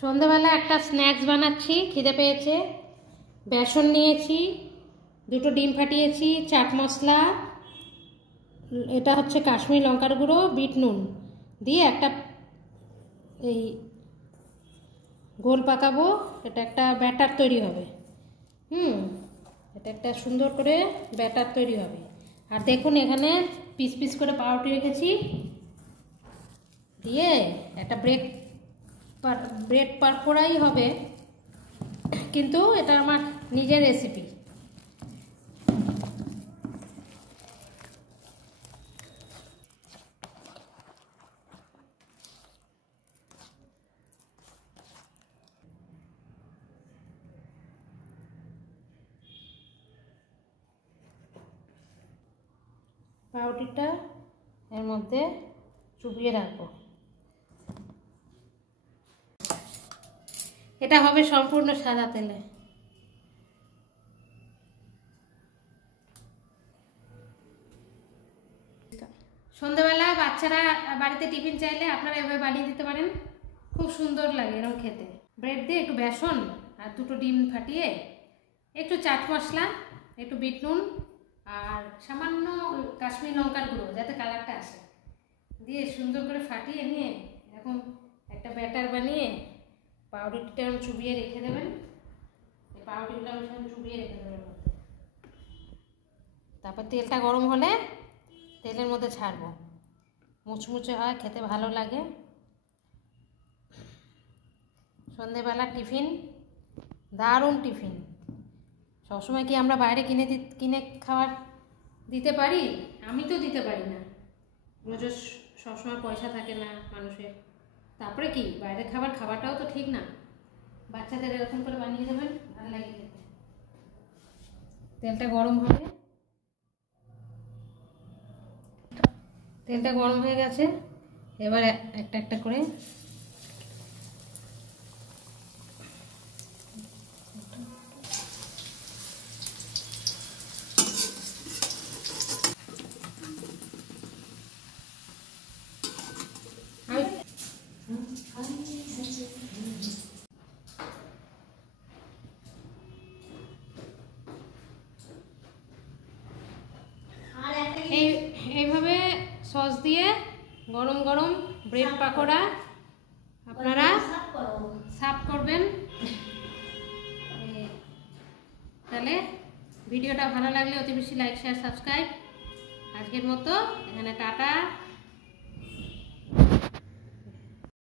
সন্ধ্যাবেলা একটা স্ন্যাক্স বানাচ্ছি, খিদে পেয়েছে। বেসন নিয়েছি, দুটো ডিম ফাটিয়েছি, চাট মশলা, এটা হচ্ছে কাশ্মীরি লঙ্কার গুঁড়ো, বিট নুন দিয়ে একটা এই গোল পাকাবো। এটা একটা ব্যাটার তৈরি হবে। এটা একটা সুন্দর করে ব্যাটার তৈরি হবে। আর দেখুন এখানে পিস পিস করে পাউরুটি রেখেছি, দিয়ে একটা ব্রেড পাকোড়াই হবে, কিন্তু এটা আমার নিজের রেসিপি। পাউরুটিটা এর মধ্যে চুবিয়ে রাখবো। এটা হবে সম্পূর্ণ সাদা তেলে। সন্ধ্যাবেলা বাচ্চারা বাড়িতে টিফিন চাইলে আপনারা এভাবে বানিয়ে দিতে পারেন, খুব সুন্দর লাগে এরকম খেতে। ব্রেড দিয়ে একটু বেসন আর দুটো ডিম ফাটিয়ে, একটু চাট মশলা, একটু বিট নুন আর সামান্য কাশ্মীরি লঙ্কার গুঁড়ো যাতে কালারটা আসে, দিয়ে সুন্দর করে ফাটিয়ে নিয়ে এরকম একটা ব্যাটার বানিয়ে পাউরুটিটা চুবিয়ে রেখে দেবেন। এই পাউরুটিটা চুবিয়ে রেখে দেবেন। তারপর তেলটা গরম হলে তেলের মধ্যে ছাড়বো, মুচমুচে হয়, খেতে ভালো লাগে। সন্ধেবেলা টিফিন, দারুণ টিফিন। সবসময় কি আমরা বাইরে কিনে খাবার দিতে পারি? আমি তো দিতে পারি না, রোজ সবসময় পয়সা থাকে না মানুষের। তারপরে কি বাইরের খাবারটাও তো ঠিক না। বাচ্চাদের এরকম করে বানিয়ে দেবেন, ভালো লাগে খেতে। তেলটা গরম হবে, তেলটা গরম হয়ে গেছে। এবার একটা একটা করে এইভাবে সস দিয়ে গরম গরম ব্রেড পাকোড়া আপনারা সার্ভ করবেন। তাহলে ভিডিওটা ভালো লাগলে অতি বেশি লাইক, শেয়ার, সাবস্ক্রাইব। আজকের মতো এখানে টাটা।